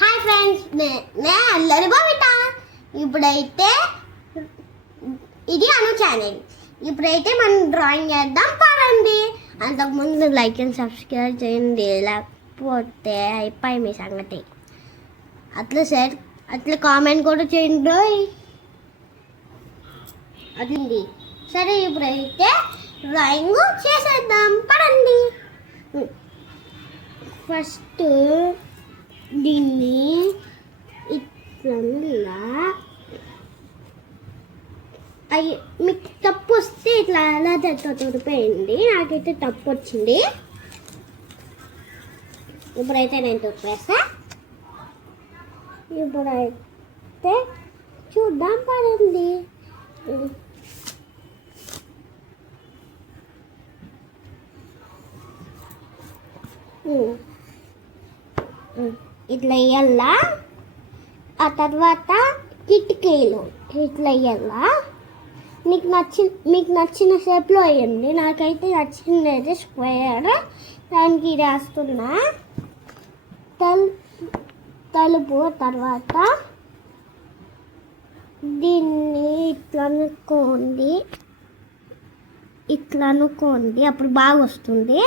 Hi friends, నేను అల్లరి బబిత. ఇప్పుడైతే ఇది అను ఛానల్. ఇప్పుడైతే మనం డ్రాయింగ్ చేద్దాం పదండి. అంతకుముందు లైక్ అండ్ సబ్స్క్రైబ్ చేయండి, లేకపోతే అయిపోయి మీ సంగతి. అట్లా కామెంట్ కూడా చేయండి. అదండి. సరే, ఇప్పుడైతే డ్రాయింగ్ చేసేద్దాం పదండి. ఫస్ట్ దీన్ని ఇట్లా అయ్యి మీకు తప్పు వస్తే ఇట్లా అలా తుడిపోయింది. నాకైతే తప్పు వచ్చింది. ఇప్పుడైతే నేను తుడిపేస్తా. ఇప్పుడైతే చూద్దాం పడండి. ఇట్లా వేయాలా. ఆ తర్వాత కిటికీలు ఇట్లా వేయాలా. మీకు నచ్చిన షేప్లో వేయండి. నాకైతే నచ్చింది అయితే స్క్వేర్. దానికి రాస్తున్నా తలుపు. తర్వాత దీన్ని ఇట్లా అనుకోండి, అప్పుడు బాగా వస్తుంది.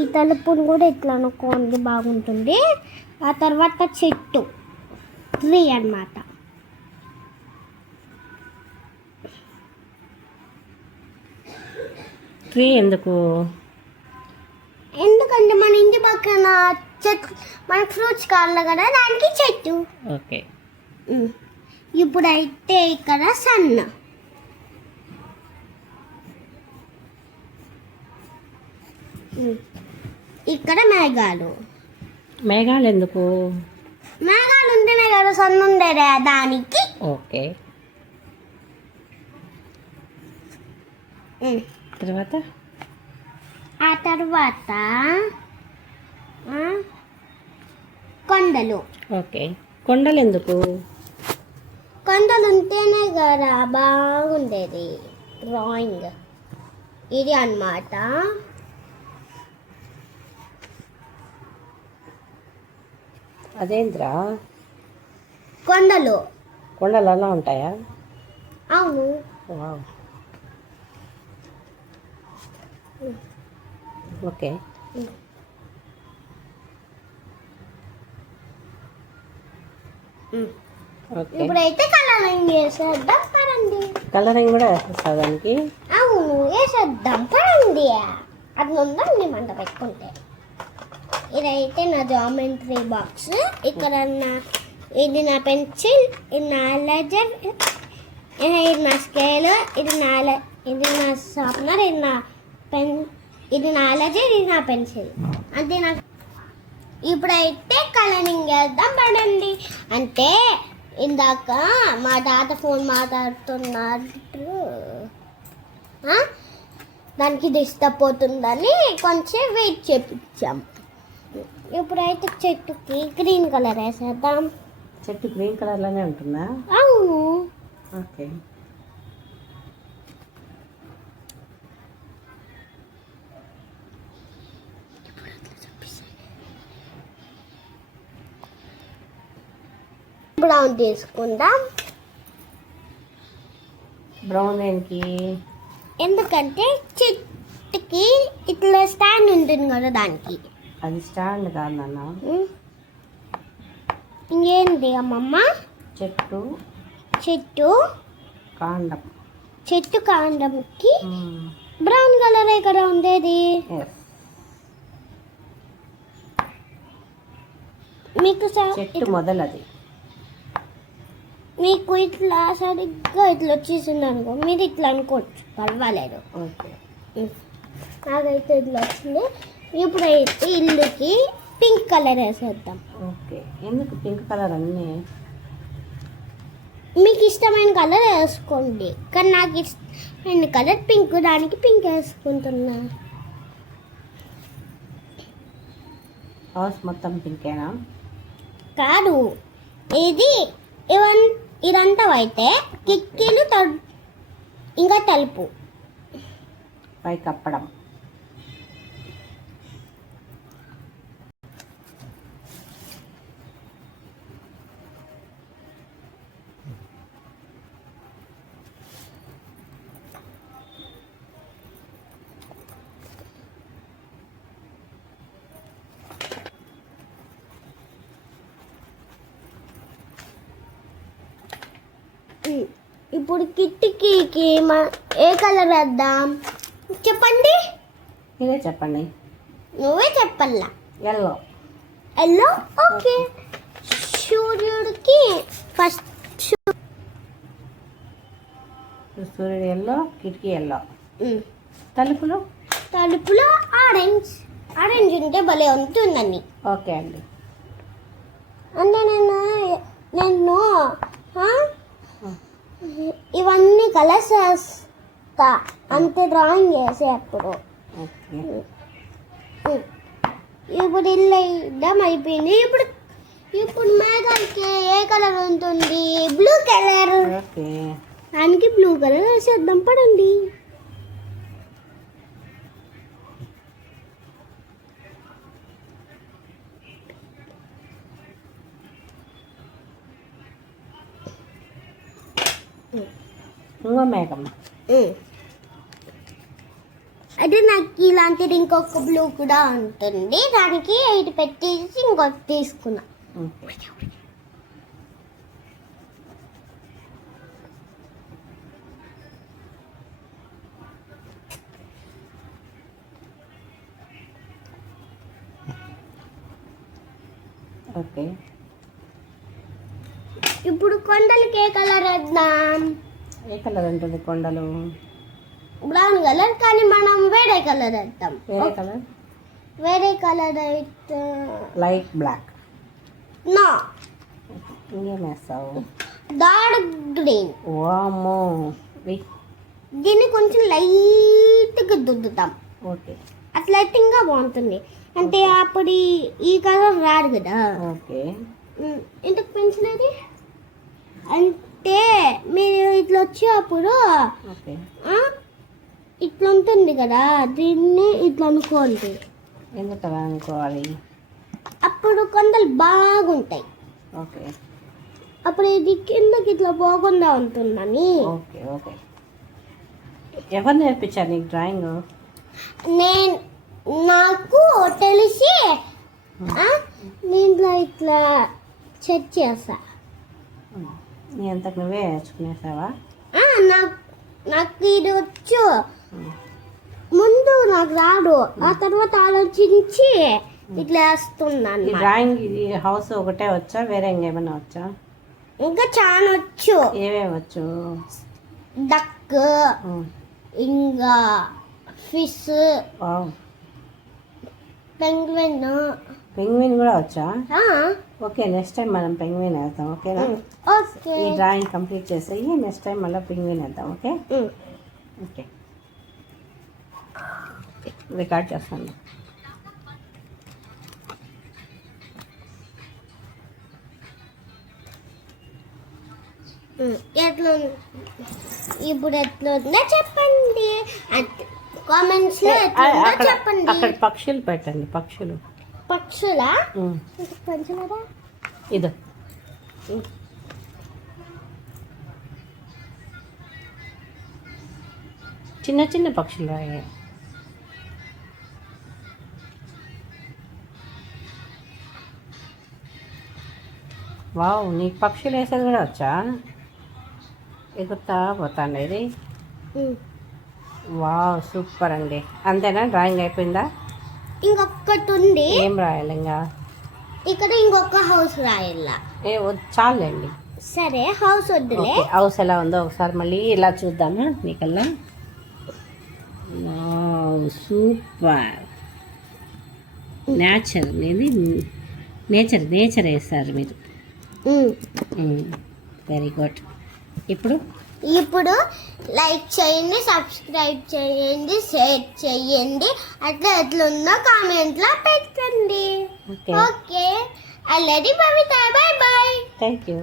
ఈ తలుపును కూడా ఇట్లా అనుకోండి, బాగుంటుంది. ఆ తర్వాత చెట్టు, ట్రీ అన్నమాట. ట్రీ ఎందుకంటే మన ఇంటి పక్కన చెట్టు, మనకు ఫ్రూట్స్ కావాలి కదా, దానికి చెట్టు. ఓకే. ఇప్పుడైతే ఇక్కడ సన్. ఇక్కడ మేఘాలు. ఎందుకు? మేఘాలు ఉంటేనే కదా సన్ ఉండేది దానికి. ఓకే. ఆ తర్వాత కొండలు. ఓకే. కొండలు ఎందుకు? కొండలు ఉంటేనే కదా బాగుండేది డ్రాయింగ్. ఇది అన్నమాట. అదేంద్రా? కొండలు అలా ఉంటాయా? అవును. ఓకే. ఇప్పుడైతే కలరింగ్ వేసేద్దాం పడండి. కలరింగ్ కూడా వేసేస్తా దానికి? అవును, వేసేద్దాం పడండి. అది ఉందండి మంట పెట్టుకుంటే. ఇదైతే నా జామెట్రీ బాక్స్. ఇక్కడ ఇది నా పెన్సిల్, ఇది నా ఎరేజర్, ఇది నా స్కేల్, ఇది నా షార్ప్నర్, ఇది నా ఎరేజర్, ఇది నా పెన్సిల్. అంటే నాకు ఇప్పుడైతే కలరింగ్ వేద్దాం పడండి. అంటే ఇందాక మా తాత ఫోన్ మాట్లాడుతున్నారు, దానికి డిస్టర్బ్ అవుతుందని కొంచెం వెయిట్ చేపించాం. ఇప్పుడైతే చెట్టుకి గ్రీన్ కలర్ వేసేద్దాం. చెట్టు గ్రీన్ కలర్లోనే ఉంటుందా? అవును. ఓకే. బ్రౌన్ తీసుకుందాం. బ్రౌన్ దేనికి? ఎందుకంటే చెట్టుకి ఇట్లా స్టాండ్ ఉంటుంది కదా, దానికి. అది స్టాండ్ కాదు నాన్న. ఇంకేంటి అమ్మమ్మ? చెట్టు కాండం. చెట్టు కాండంకి బ్రౌన్ కలర్ కదా ఉండేది. మీకు చెట్టు మొదలది. మీకు ఇట్లా సరిగ్గా ఇట్లా వచ్చేసింది అనుకో, మీరు ఇట్లా అనుకోవచ్చు, పర్వాలేదు. ఓకే. నాకైతే ఇట్లా వచ్చింది. ఇప్పుడైతే ఇల్లుకి పింక్ కలర్ వేసేద్దాం. ఓకే. ఎందుకు పింక్ కలర్? అన్నీ మీకు ఇష్టమైన కలర్ వేసుకోండి, కానీ నాకు ఇష్టమైన కలర్ పింక్, దానికి పింక్ వేసుకుంటున్నా. హౌస్ మొత్తం పింకేనా? కాదు, ఇదంతా అయితే కిటికీలు ఇంకా తలుపు పై కప్పడం. ఇప్పుడు కిటికీకి ఏ కలర్ వేద్దాం చెప్పండి. మీరే చెప్పండి. నువ్వే చెప్పల్లా. ఎల్లో. Yellow okay. సూర్యుడికి ఫస్ట్ సూర్యుడు ఎల్లో, కిటికీ ఎల్లో. తలుపులు తలుపులో ఆరెంజ్. ఆరెంజ్ ఉంటే భలే ఉంటుందండి. ఓకే అండి. అంటే నేను ఇవన్నీ కలర్స్ వేస్తా అంతే డ్రాయింగ్ చేసేప్పుడు. ఓకే. ఇప్పుడు ఇల్లు ఇద్దాం అయిపోయింది. ఇప్పుడు మేఘాలకి ఏ కలర్ ఉంటుంది? Blue colour. ఓకే. దానికి బ్లూ కలర్ వేసేద్దాం పడండి. ఇంకో మేఘం. అయితే నాకు ఇలాంటిది ఇంకొక బ్లూ కూడా ఉంటుంది. దానికి 8 పెట్టేసి ఇంకొకటి తీసుకున్నా. ఓకే. ఇప్పుడు కొండలకి ఏ కలర్ వేద్దాం? ఏ కలర్ ఉంటుంది కొండలు? Brown colour. కానీ మనం వేరే కలర్ వేద్దాం. వేరే కలర్? వేరే కలర్ అయితే లైట్ బ్లాక్. నో. ఇంకేం వేస్తావు? Dark green. వామ్మో. దీన్ని కొంచెం లైట్గా దుద్దుతాం. ఓకే. అట్లయితే ఇంకా బాగుంటుంది. అంటే అప్పుడు ఈ కలర్ రాదు కదా. ఓకే. ఇంతకు పెంచినది అంటే మీరు ఇట్లా వచ్చేటప్పుడు ఓకే. ఇట్లా ఉంటుంది కదా, దీన్ని ఇట్లా అనుకోండి. ఎందుకు అలా అనుకోవాలి? అప్పుడు కొండలు బాగుంటాయి. ఓకే. అప్పుడు ఇది కిందకి ఇట్లా బాగుందా ఉంటుందని. ఓకే. ఓకే. ఎవరు నేర్పించారు నీకు డ్రాయింగ్? నాకు తెలిసి దీంట్లో ఇట్లా సెట్ చేస్తా. నీ అంతకు నువ్వే నేర్చుకునేసావా? నాకు ఇది వచ్చు. ముందు నాకు రాదు, ఆ తర్వాత ఆలోచించి ఇట్లా వేస్తున్నాను. ఈ డ్రాయింగ్ ఇది హౌస్ ఒకటే వచ్చా, వేరే ఇంకేమైనా వచ్చా? ఇంకా చాలా వచ్చు. ఏమేమి వచ్చు? డక్, ఇంకా ఫిష్, పెంగ్విన్. పెంగ్విన్ కూడా వచ్చా? ఓకే, నెక్స్ట్ టైం మనం పెంగ్విన్ వేద్దాం. ఓకేనా? ఓకే. ఈ డ్రాయింగ్ కంప్లీట్ చేసేయి, నెక్స్ట్ టైం మళ్ళీ పెంగ్విన్ వేద్దాం. ఓకే. ఓకే. రికార్డ్ చేస్తాను. ఎట్లా ఇప్పుడు ఎట్లా ఉందో చెప్పండి కామెంట్స్ లో. చెప్పండి. అక్కడ పక్షులు పెట్టండి. పక్షులు. పక్షులా? పక్షులదా? ఇది చిన్న చిన్న పక్షులు. వావ్, నీకు పక్షులు వేసేది కూడా వచ్చా? ఎగురుతా పోతాండి ఇది. వావ్, సూపర్ అండి. అంతేనా? డ్రాయింగ్ అయిపోయిందా? ఇంకొకటి ఉంది. ఏం రాయాలి ఇంకా? ఇక్కడ ఇంకొక హౌస్ రాయాల. చాలండి. సరే, హౌస్ వద్దులే. హౌస్ ఎలా ఉందో ఒకసారి మళ్ళీ ఇలా చూద్దామా నీకల్లా? సూపర్. నేచర్ అనేది నేచర్ వేస్తారు మీరు. Very good. ఇప్పుడు లైక్ చేయండి, సబ్స్క్రైబ్ చేయండి, షేర్ చేయండి. అట్లా ఎట్లుందో కామెంట్లో పెట్టండి. ఓకే. అల్లరి Babitha, bye bye. Thank you.